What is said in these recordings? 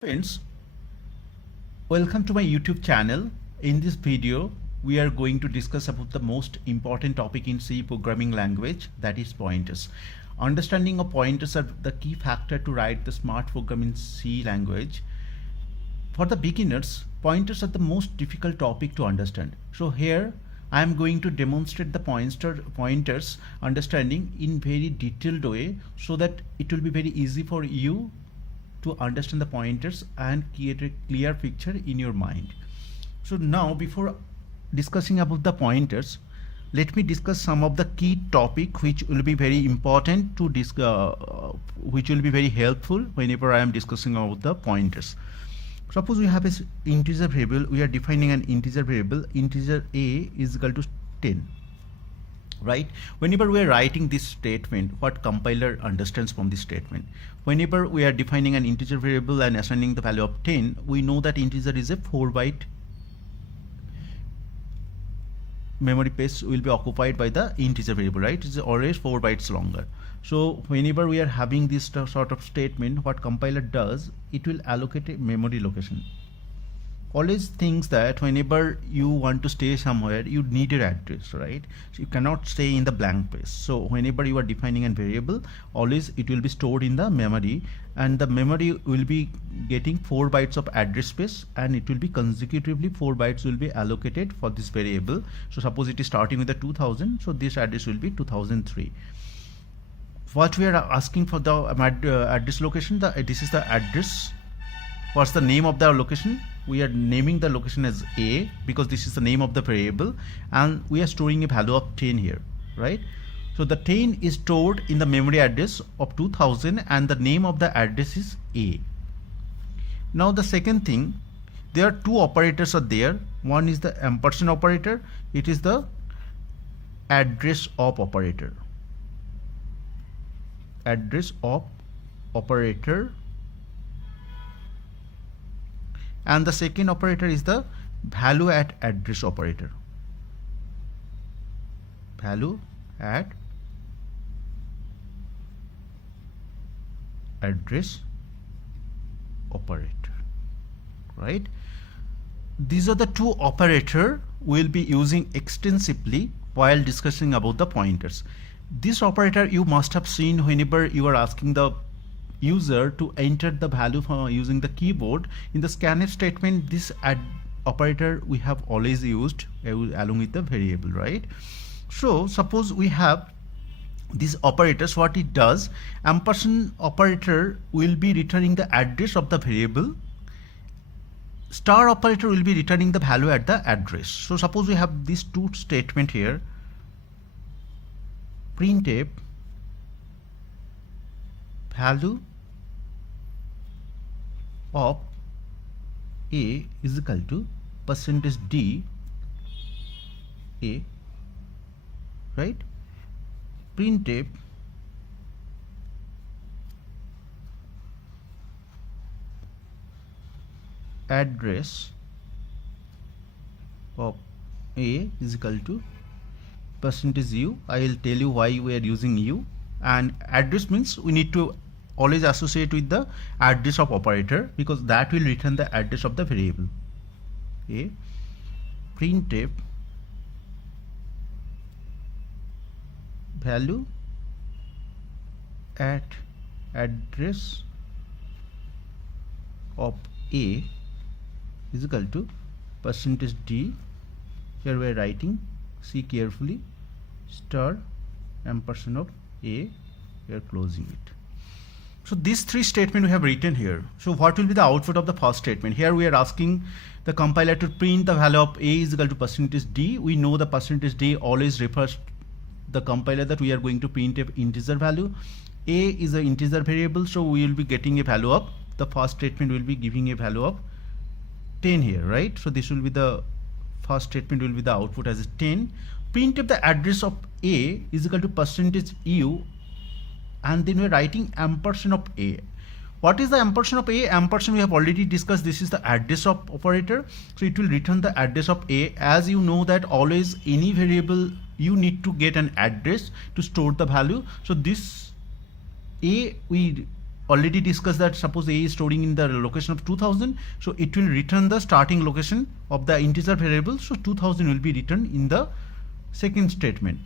Friends, welcome to my YouTube channel. In this video, we are going to discuss about the most important topic in C programming language, that is pointers. Understanding of pointers are the key factor to write the smart program in C language. For the beginners, pointers are the most difficult topic to understand. So here I am going to demonstrate the pointers understanding in very detailed way so that it will be very easy for you to understand the pointers and create a clear picture in your mind. So now, before discussing about the pointers, let me discuss some of the key topic which will be very important to which will be very helpful whenever I am discussing about the pointers. Suppose we have an integer variable. We are defining an integer variable. Integer a is equal to 10. Right? Whenever we are writing this statement, what compiler understands from this statement? Whenever we are defining an integer variable and assigning the value of 10, we know that integer is a 4-byte memory space will be occupied by the integer variable, right? It's always 4 bytes longer. So whenever we are having this sort of statement, what compiler does, it will allocate a memory location. Always thinks that whenever you want to stay somewhere, you need your address, right? So you cannot stay in the blank space. So whenever you are defining a variable, always it will be stored in the memory, and the memory will be getting 4 bytes of address space, and it will be consecutively 4 bytes will be allocated for this variable. So suppose it is starting with the 2000, so this address will be 2003. What we are asking for the address location, this is the address. What's the name of the location? We are naming the location as A because this is the name of the variable, and we are storing a value of 10 here, right? So the 10 is stored in the memory address of 2000 and the name of the address is A. Now the second thing, there are two operators are there. One is the ampersand operator. It is the address of operator. Address of operator. And the second operator is the value at address operator. Value at address operator, right? These are the two operators we'll be using extensively while discussing about the pointers. This operator you must have seen whenever you are asking the user to enter the value from using the keyboard. In the scanf statement, this add operator we have always used along with the variable, right? So suppose we have these operators. What it does, ampersand operator will be returning the address of the variable. Star operator will be returning the value at the address. So suppose we have these two statement here. Printf value of a is equal to %d a, right? Printf address of a is equal to %u. I will tell you why we are using u. And address means we need to always associate with the address of operator because that will return the address of the variable. Okay. Printf value at address of a is equal to %d. Here we are writing, see carefully, star ampersand of a, we are closing it. So these three statements we have written here. So what will be the output of the first statement? Here we are asking the compiler to print the value of a is equal to %d. We know the %d always refers the compiler that we are going to print an integer value. A is an integer variable, so we will be getting a value of, the first statement will be giving a value of 10 here, right? So this will be the first statement will be the output as 10. Printf the address of a is equal to %u, and then we're writing ampersand of a. What is the ampersand of a? Ampersand we have already discussed. This is the address of operator, so it will return the address of a. As you know that always any variable you need to get an address to store the value. So this a we already discussed that suppose A is storing in the location of 2000, so it will return the starting location of the integer variable, so 2000 will be returned in the second statement.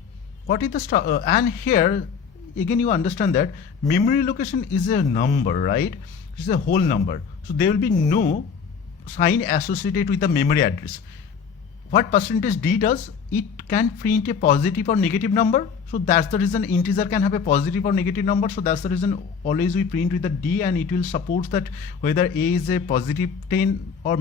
What is the and here again you understand that memory location is a number, right? It's a whole number, so there will be no sign associated with the memory address. What percentage d does, it can print a positive or negative number, so that's the reason integer can have a positive or negative number, so that's the reason always we print with the d, and it will support that whether a is a positive 10 or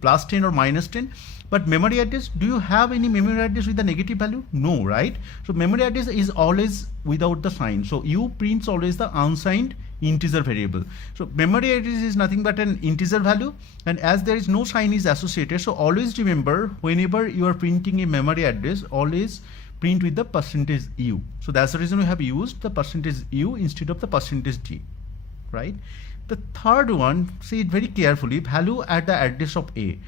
plus 10 or minus 10. But memory address, do you have any memory address with the negative value? No, right? So memory address is always without the sign, so u prints always the unsigned integer variable. So memory address is nothing but an integer value, and as there is no sign is associated, so always remember whenever you are printing a memory address, always print with the percentage u. So that's the reason we have used the percentage u instead of the percentage d, right? The third one, see it very carefully, value at the address of a.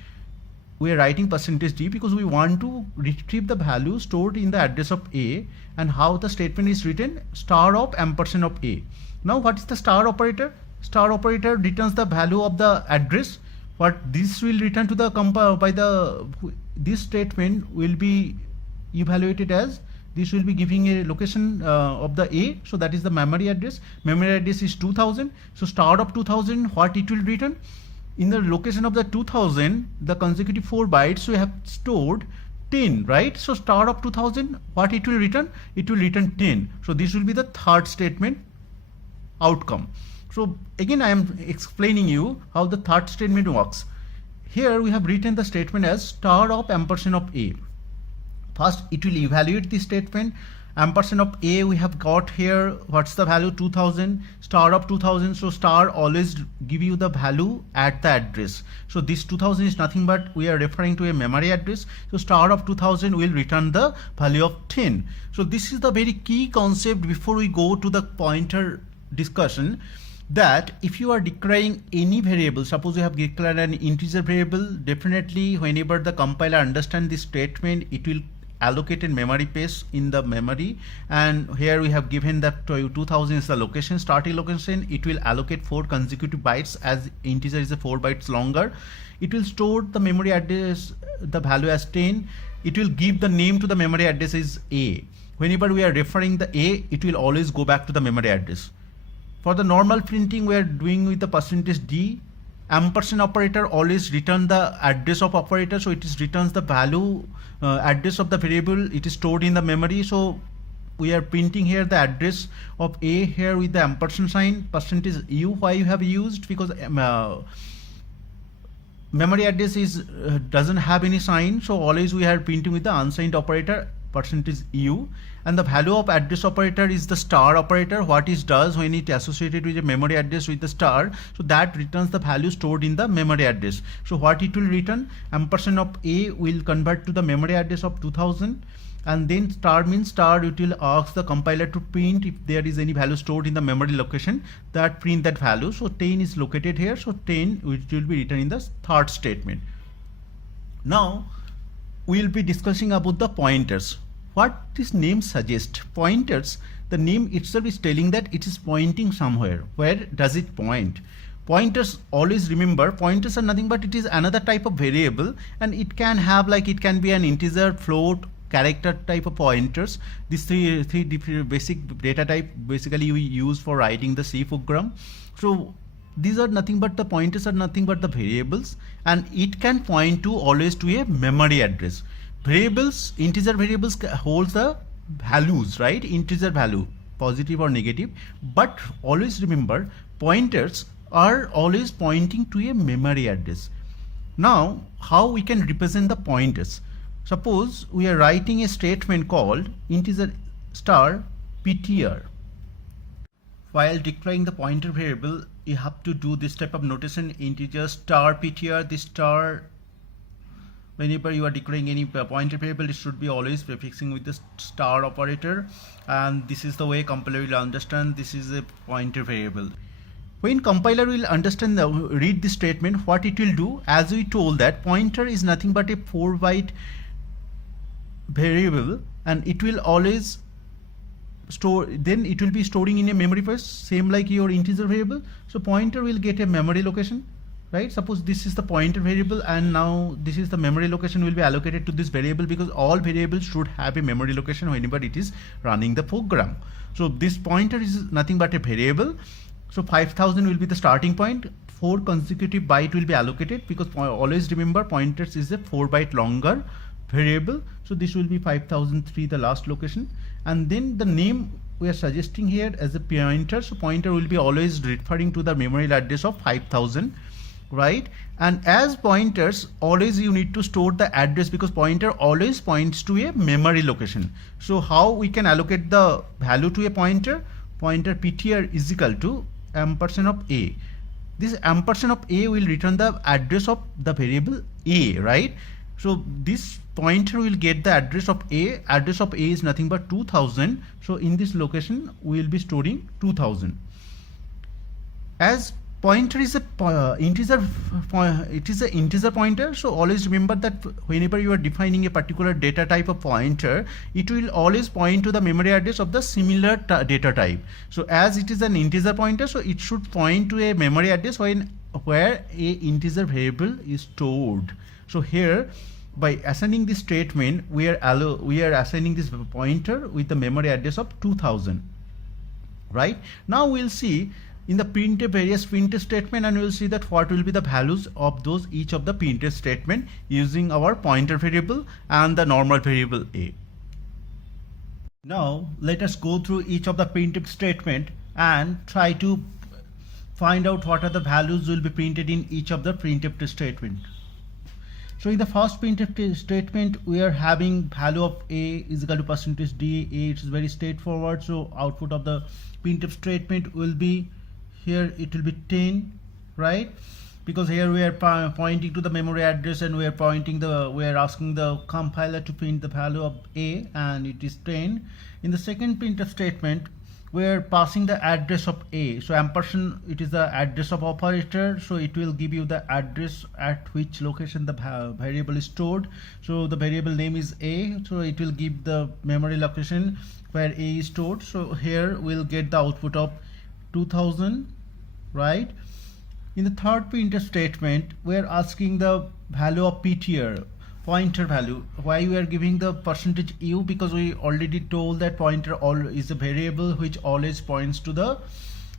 We are writing percentage d because we want to retrieve the value stored in the address of a, and how the statement is written, star of ampersand of a. Now what is the star operator? Star operator returns the value of the address. What this will return to the this statement will be evaluated as, this will be giving a location of the a, so that is the memory address. Memory address is 2000, so star of 2000, what it will return? In the location of the 2000, the consecutive 4 bytes we have stored 10, right? So star of 2000, what it will return? It will return 10. So this will be the third statement outcome. So again I am explaining you how the third statement works. Here we have written the statement as star of ampersand of a. First it will evaluate the statement. Ampersand of a we have got here, what's the value? 2000, star of 2000, so star always give you the value at the address. So this 2000 is nothing but we are referring to a memory address, so star of 2000 will return the value of 10. So this is the very key concept before we go to the pointer discussion, that if you are declaring any variable, suppose you have declared an integer variable, definitely whenever the compiler understands this statement, it will allocate a memory space in the memory, and here we have given that 2000 is the location, starting location. It will allocate 4 consecutive bytes, as integer is a 4 bytes longer. It will store the memory address, the value as 10. It will give the name to the memory address is a. Whenever we are referring the a, it will always go back to the memory address. For the normal printing we are doing with the percentage d, ampersand operator always return the address of operator, so it is returns the value address of the variable, it is stored in the memory. So we are printing here the address of a here with the ampersand sign, percentage u. Why you have used? Because memory address is doesn't have any sign, so always we are printing with the unsigned operator, percentage u. And the value of address operator is the star operator. What it does when it associated with a memory address with the star, so that returns the value stored in the memory address. So what it will return? Ampersand of a will convert to the memory address of 2000, and then star means star, it will ask the compiler to print if there is any value stored in the memory location, that print that value. So 10 is located here, so 10 which will be written in the third statement. Now we will be discussing about the pointers. What this name suggests, pointers, the name itself is telling that it is pointing somewhere. Where does it point? Pointers, always remember, pointers are nothing but it is another type of variable, and it can have, like, it can be an integer, float, character type of pointers. These three different basic data type basically we use for writing the C program. So these are nothing but the pointers are nothing but the variables, and it can point to always to a memory address. Variables, integer variables holds the values, right? Integer value, positive or negative, but always remember pointers are always pointing to a memory address. Now how we can represent the pointers? Suppose we are writing a statement called integer star ptr. While declaring the pointer variable, you have to do this type of notation, integer star ptr. This star, whenever you are declaring any pointer variable, it should be always prefixing with the star operator, and this is the way compiler will understand this is a pointer variable. When compiler will understand read this statement, what it will do, as we told that pointer is nothing but a 4 byte variable, and it will always then it will be storing in a memory space, same like your integer variable. So pointer will get a memory location, right? Suppose this is the pointer variable, and now this is the memory location will be allocated to this variable, because all variables should have a memory location whenever it is running the program. So this pointer is nothing but a variable. So 5000 will be the starting point. 4 consecutive byte will be allocated, because always remember pointers is a 4 byte longer variable. So this will be 5003, the last location, and then the name we are suggesting here as a pointer. So pointer will be always referring to the memory address of 5000, right? And as pointers, always you need to store the address, because pointer always points to a memory location. So how we can allocate the value to a pointer? Pointer ptr is equal to ampersand of a. This ampersand of a will return the address of the variable a, right? So this pointer will get the address of a. Address of a is nothing but 2000. So in this location we will be storing 2000. As pointer is a integer, it is an integer pointer. So always remember that whenever you are defining a particular data type of pointer, it will always point to the memory address of the similar data type. So as it is an integer pointer, so it should point to a memory address where a integer variable is stored. So here, by assigning this statement, we are assigning this pointer with the memory address of 2000, right? Now we'll see in the various printf statement, and we'll see that what will be the values of those each of the printf statement using our pointer variable and the normal variable a. Now let us go through each of the printf statement and try to find out what are the values will be printed in each of the printf statement. So in the first printf statement, we are having value of a is equal to percentage d. A, it is very straightforward. So output of the printf statement will be, here it will be 10, right? Because here we are pointing to the memory address, and we are asking the compiler to print the value of a, and it is 10. In the second printf statement, we are passing the address of a. So ampersand, it is the address of operator, so it will give you the address at which location the variable is stored. So the variable name is a, so it will give the memory location where a is stored. So here we'll get the output of 2000, right? In the third printf statement, we are asking the value of ptr, pointer value. Why we are giving the percentage u? Because we already told that pointer is a variable which always points to the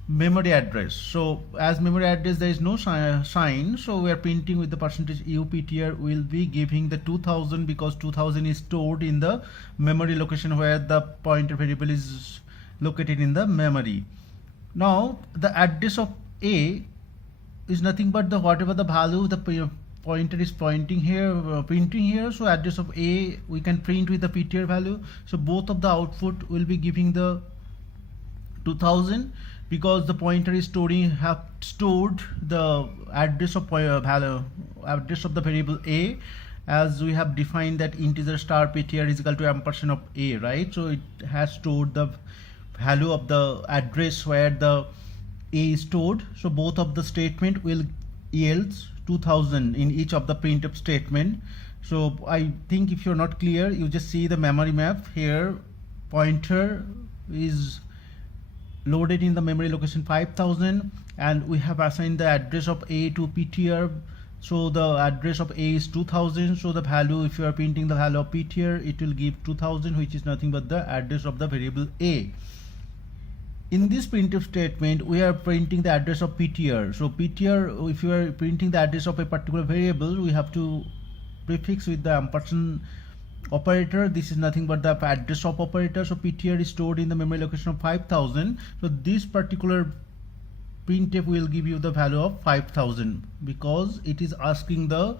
memory address. So as memory address there is no sign, so we are printing with the percentage u. Ptr will be giving the 2000, because 2000 is stored in the memory location where the pointer variable is located in the memory. Now the address of a is nothing but the whatever the value the pointer is pointing here, printing here. So address of a we can print with the ptr value. So both of the output will be giving the 2000, because the pointer is stored the address of address of the variable a, as we have defined that integer star ptr is equal to ampersand of a, right? So it has stored the value of the address where the a is stored. So both of the statement will yields 2000 in each of the printf statement. So I think if you're not clear, you just see the memory map here. Pointer is loaded in the memory location 5000, and we have assigned the address of a to ptr. So the address of a is 2000. So the value, if you are printing the value of ptr, it will give 2000, which is nothing but the address of the variable a. In this printf statement, we are printing the address of ptr. So ptr, if you are printing the address of a particular variable, we have to prefix with the ampersand operator. This is nothing but the address of operator. So ptr is stored in the memory location of 5000. So this particular printf will give you the value of 5000, because it is asking the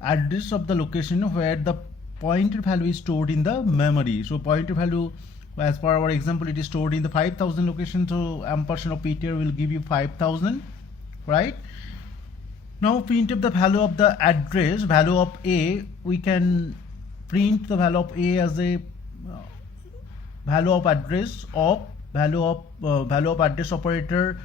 address of the location where the pointer value is stored in the memory. So pointer value, as per our example, it is stored in the 5000 location. So ampersand of ptr will give you 5000, right? Now printf the value of the address, value of a. We can print the value of a as a value of address of address operator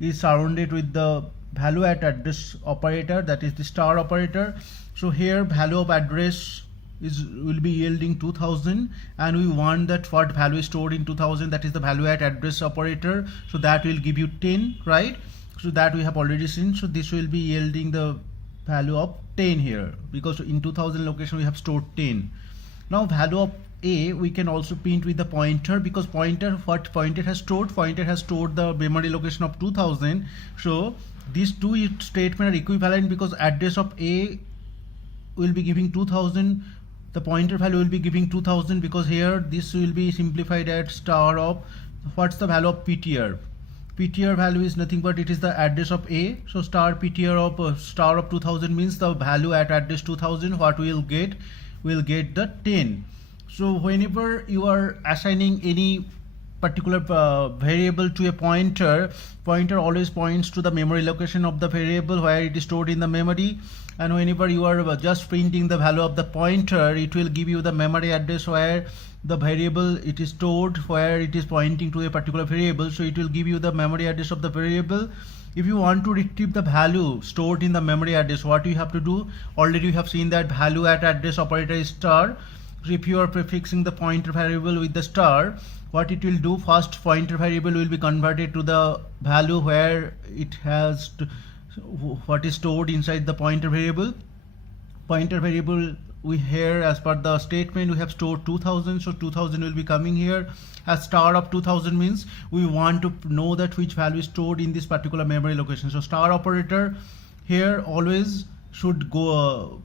is surrounded with the value at address operator, that is the star operator. So here value of address will be yielding 2000, and we want that what value is stored in 2000, that is the value at address operator, so that will give you 10, right? So that we have already seen. So this will be yielding the value of 10 here, because in 2000 location we have stored 10. Now value of a we can also print with the pointer, because what pointer has stored the memory location of 2000. So these two statements are equivalent, because address of a will be giving 2000, the pointer value will be giving 2000, because here this will be simplified at star of what's the value of ptr. Ptr value is nothing but it is the address of a, so star ptr of star of 2000 means the value at address 2000, what we will get the 10. So whenever you are assigning any particular variable to a pointer always points to the memory location of the variable where it is stored in the memory, and whenever you are just printing the value of the pointer, it will give you the memory address where the variable it is stored, where it is pointing to a particular variable, so it will give you the memory address of the variable. If you want to retrieve the value stored in the memory address, what you have to do, already you have seen that value at address operator is star. So if you are prefixing the pointer variable with the star, what it will do, first pointer variable will be converted to the value where it has what is stored inside the pointer variable. Pointer variable, we here as per the statement we have stored 2000, so 2000 will be coming here as star of 2000, means we want to know that which value is stored in this particular memory location. So star operator here always should go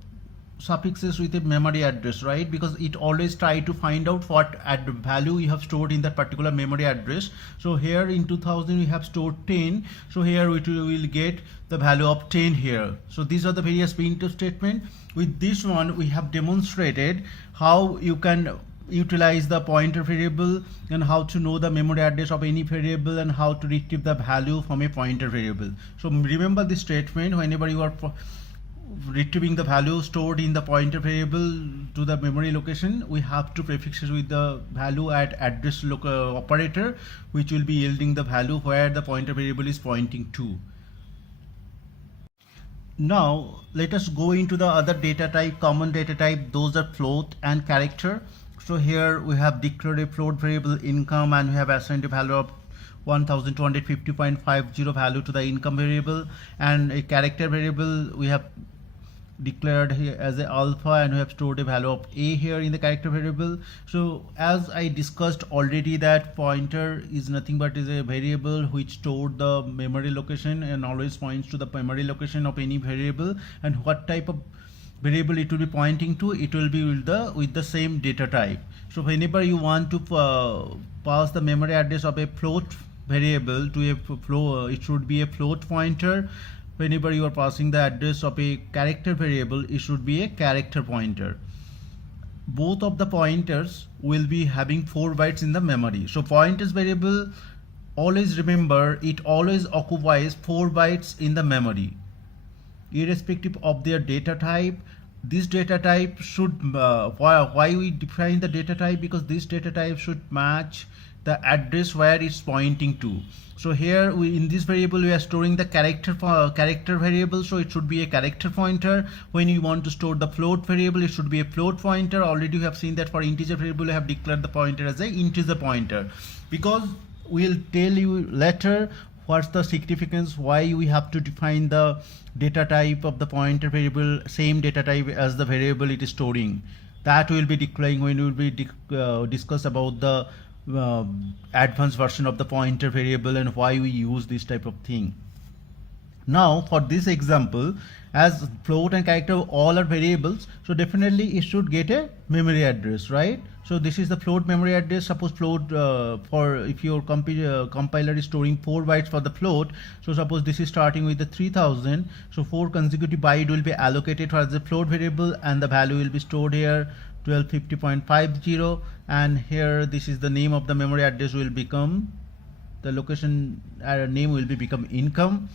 suffixes with a memory address, right? Because it always try to find out what value you have stored in that particular memory address. So here in 2000 we have stored 10, so here we will get the value of 10 here. So these are the various printf statement. With this one we have demonstrated how you can utilize the pointer variable and how to know the memory address of any variable and how to retrieve the value from a pointer variable. So remember this statement, whenever you are retrieving the value stored in the pointer variable to the memory location, we have to prefix it with the value at address operator, which will be yielding the value where the pointer variable is pointing to. Now let us go into the other data type, common data type. Those are float and character. So here we have declared a float variable income, and we have assigned a value of 1250.50 value to the income variable, and a character variable we have declared here as a alpha, and we have stored a value of a here in the character variable. So as I discussed already, that pointer is nothing but is a variable which stored the memory location and always points to the memory location of any variable, and what type of variable it will be pointing to, it will be with the same data type. So whenever you want to pass the memory address of a float variable to a float, it should be a float pointer. Whenever you are passing the address of a character variable, it should be a character pointer. Both of the pointers will be having 4 bytes in the memory. So pointers variable, always remember, it always occupies 4 bytes in the memory, irrespective of their data type. This data type should why we define the data type, because this data type should match the address where it's pointing to. So here in this variable we are storing the character variable, so it should be a character pointer. When you want to store the float variable, it should be a float pointer. Already you have seen that for integer variable I have declared the pointer as a integer pointer, because we'll tell you later what's the significance, why we have to define the data type of the pointer variable same data type as the variable it is storing. That will be declaring when we will be discuss about the advanced version of the pointer variable and why we use this type of thing. Now for this example, as float and character all are variables, so definitely it should get a memory address, right? So this is the float memory address. Suppose float for if your compiler is storing 4 bytes for the float, so suppose this is starting with the 3000, so 4 consecutive byte will be allocated for the float variable, and the value will be stored here 1250.50, and here this is the name of the memory address will become the location name will be become income,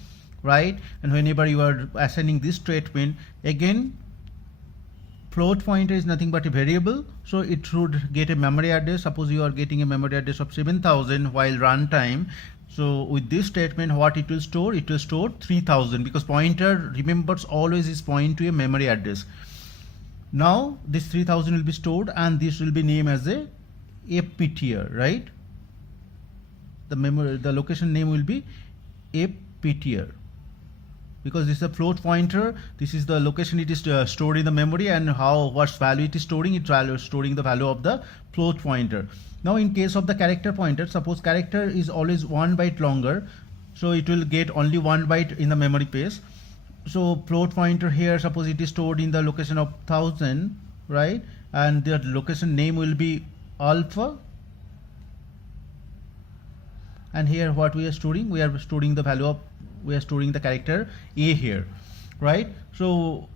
right? And whenever you are assigning this statement, again float pointer is nothing but a variable, so it should get a memory address. Suppose you are getting a memory address of 7000 while runtime, so with this statement what it will store, it will store 3000, because pointer remembers always is point to a memory address. Now this 3000 will be stored and this will be named as a FPTR, right? The location name will be FPTR, because this is a float pointer. This is the location it is stored in the memory, and what value it is storing. It's storing the value of the float pointer. Now in case of the character pointer, suppose character is always 1 byte longer, so it will get only 1 byte in the memory space. So float pointer here, suppose it is stored in the location of 1000, right? And the location name will be alpha. And here what we are storing, we are storing the value of, we are storing the character A here, right? So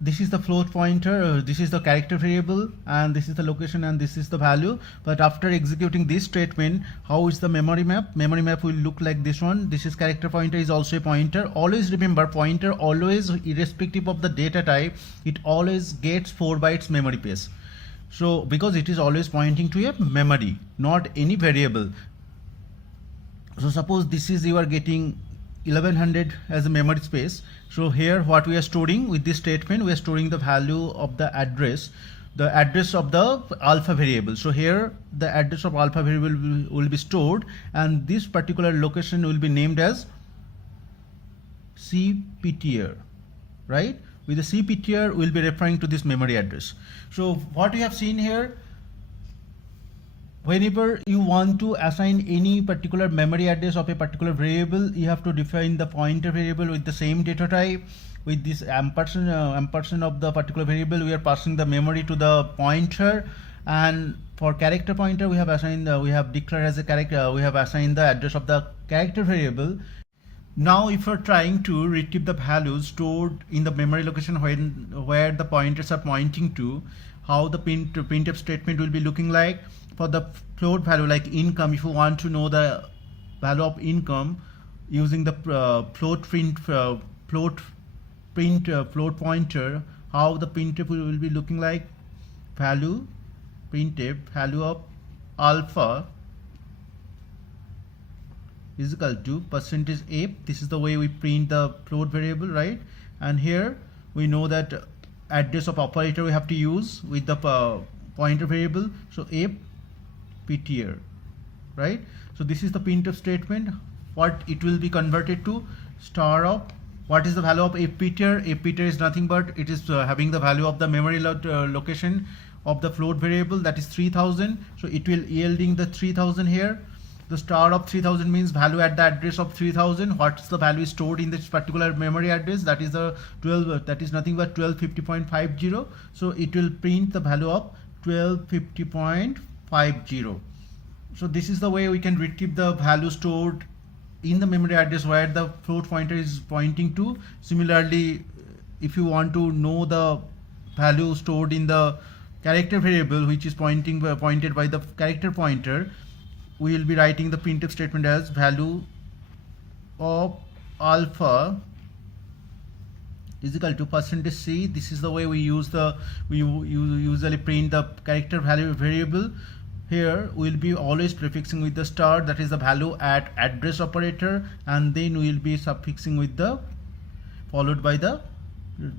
this is the float pointer, this is the character variable, and this is the location, and this is the value. But after executing this statement, how is the memory map? Memory map will look like this one. This is character pointer is also a pointer. Always remember, pointer always, irrespective of the data type, it always gets 4 bytes memory space. So because it is always pointing to a memory, not any variable. So suppose this is, you are getting 1100 as a memory space. So here what we are storing with this statement, we are storing the value of the address of the alpha variable. So here the address of alpha variable will be stored, and this particular location will be named as CPTR, right? With the CPTR will be referring to this memory address. So what we have seen here, whenever you want to assign any particular memory address of a particular variable, you have to define the pointer variable with the same data type. With this ampersand of the particular variable, we are passing the memory to the pointer. And for character pointer, we have assigned, we have declared as a character, we have assigned the address of the character variable. Now if you're trying to retrieve the values stored in the memory location where the pointers are pointing to, how the printf statement will be looking like. For the float value like income, if you want to know the value of income using the float pointer, how the printf will be looking like. Value printf value of alpha is equal to %f. This is the way we print the float variable, right? And here we know that address of operator we have to use with the pointer variable. So f PTR, right? So this is the printf statement. What it will be converted to, star of, what is the value of FPTR? FPTR is nothing but it is having the value of the memory location of the float variable, that is 3000. So it will yielding the 3000 here. The star of 3000 means value at the address of 3000. What's the value stored in this particular memory address? That is the 12. That is nothing but 1250.50. So it will print the value of 1250.50. So this is the way we can retrieve the value stored in the memory address where the float pointer is pointing to. Similarly, if you want to know the value stored in the character variable which is pointed by the character pointer, we will be writing the printf statement as value of alpha is equal to %c. This is the way we usually print the character value variable. Here we will be always prefixing with the star, that is the value at address operator, and then we will be suffixing with the followed by the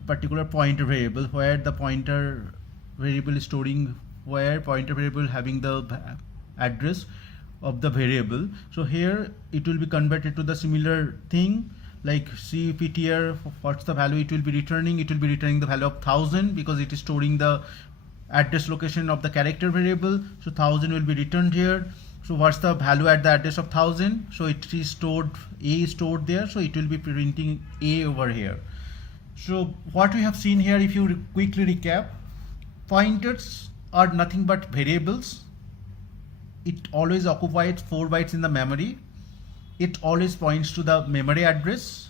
particular pointer variable where the pointer variable is storing, where pointer variable having the address of the variable. So here it will be converted to the similar thing like CPTR. What's the value it will be returning? It will be returning the value of 1000 because it is storing the address location of the character variable. So 1000 will be returned here. So what's the value at the address of 1000? So it is stored, A is stored there, so it will be printing A over here. So what we have seen here, if you quickly recap, pointers are nothing but variables. It always occupies 4 bytes in the memory. It always points to the memory address.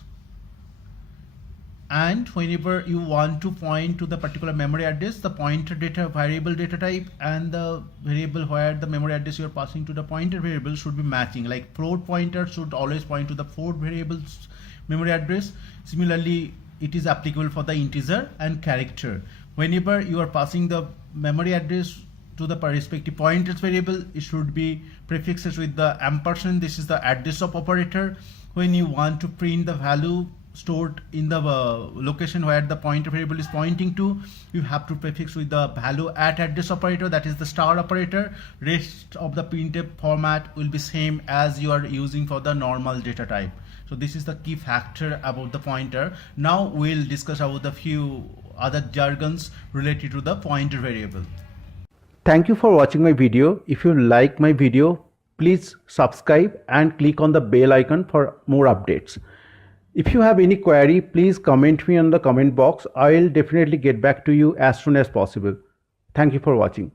And whenever you want to point to the particular memory address, the pointer data variable data type and the variable where the memory address you are passing to the pointer variable should be matching. Like float pointer should always point to the float variable's memory address. Similarly, it is applicable for the integer and character. Whenever you are passing the memory address to the respective pointers variable, it should be prefixes with the ampersand. This is the address of operator. When you want to print the value stored in the location where the pointer variable is pointing to, you have to prefix with the value at address operator, that is the star operator. Rest of the printf format will be same as you are using for the normal data type. So this is the key factor about the pointer. Now we'll discuss about the few other jargons related to the pointer variable. Thank you for watching my video. If you like my video, please subscribe and click on the bell icon for more updates. If you have any query, please comment me on the comment box. I'll definitely get back to you as soon as possible. Thank you for watching.